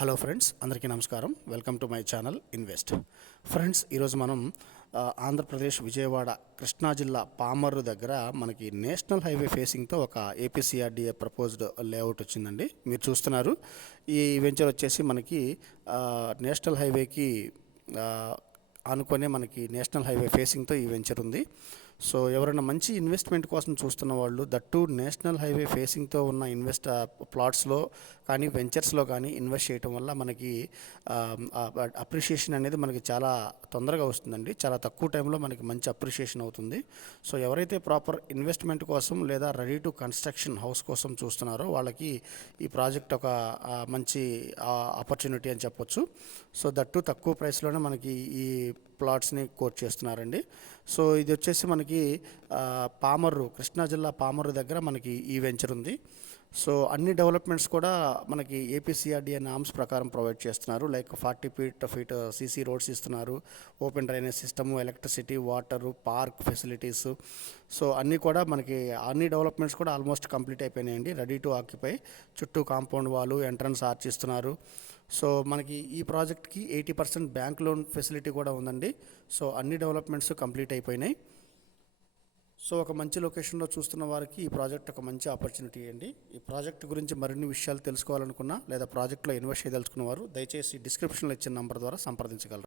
Hello friends, అందరికీ నమస్కారం. Welcome to my channel invest. Friends, ఈరోజు మనం ఆంధ్రప్రదేశ్ విజయవాడ కృష్ణా జిల్లా పామర్రు దగ్గర మనకి నేషనల్ హైవే ఫేసింగ్తో ఒక ఏపీసీఆర్డీఏ ప్రపోజ్డ్ లేఅవుట్ వచ్చిందండి. మీరు చూస్తున్నారు. ఈ వెంచర్ వచ్చేసి మనకి నేషనల్ హైవేకి ఆనుకొనే మనకి నేషనల్ హైవే ఫేసింగ్తో ఈ వెంచర్ ఉంది. సో ఎవరైనా మంచి ఇన్వెస్ట్మెంట్ కోసం చూస్తున్న వాళ్ళు, దట్టు నేషనల్ హైవే ఫేసింగ్తో ఉన్న ప్లాట్స్లో కానీ వెంచర్స్లో కానీ ఇన్వెస్ట్ చేయటం వల్ల మనకి అప్రిషియేషన్ అనేది మనకి చాలా తొందరగా వస్తుందండి. చాలా తక్కువ టైంలో మనకి మంచి అప్రిషియేషన్ అవుతుంది. సో ఎవరైతే ప్రాపర్ ఇన్వెస్ట్మెంట్ కోసం లేదా రెడీ టు కన్స్ట్రక్షన్ హౌస్ కోసం చూస్తున్నారో వాళ్ళకి ఈ ప్రాజెక్ట్ ఒక మంచి ఆపర్చునిటీ అని చెప్పొచ్చు. సో దట్టు తక్కువ ప్రైస్లోనే మనకి ఈ ప్లాట్స్ని కోట్ చేస్తున్నారండి. సో ఇది వచ్చేసి మనకి పామర్రు, కృష్ణా జిల్లా పామర్రు దగ్గర మనకి ఈ వెంచర్ ఉంది. సో అన్ని డెవలప్మెంట్స్ కూడా మనకి ఏపీసీఆర్డీఏ నామ్స్ ప్రకారం ప్రొవైడ్ చేస్తున్నారు. లైక్ 40 ఫీట్ సీసీ రోడ్స్ ఇస్తున్నారు, open drainage system, electricity, water, park facilities. So అన్నీ కూడా మనకి అన్ని డెవలప్మెంట్స్ కూడా ఆల్మోస్ట్ కంప్లీట్ అయిపోయినాయండి. Ready to occupy. చుట్టూ కాంపౌండ్ వాళ్ళు, ఎంట్రన్స్ ఆర్చ్ ఇస్తున్నారు. సో మనకి ఈ ప్రాజెక్ట్కి 80% బ్యాంక్ లోన్ ఫెసిలిటీ కూడా ఉందండి. సో అన్ని డెవలప్మెంట్స్ కంప్లీట్ అయిపోయినాయి. సో ఒక మంచి లొకేషన్లో చూస్తున్న వారికి ఈ ప్రాజెక్ట్ ఒక మంచి ఆపర్చునిటీ అండి. ఈ ప్రాజెక్ట్ గురించి మరిన్ని విషయాలు తెలుసుకోవాలనుకున్నా లేదా ప్రాజెక్ట్లో ఇన్వెస్ట్ చేయదలుచుకున్న వారు దయచేసి డిస్క్రిప్షన్లో ఇచ్చిన నంబర్ ద్వారా సంప్రదించగలరు.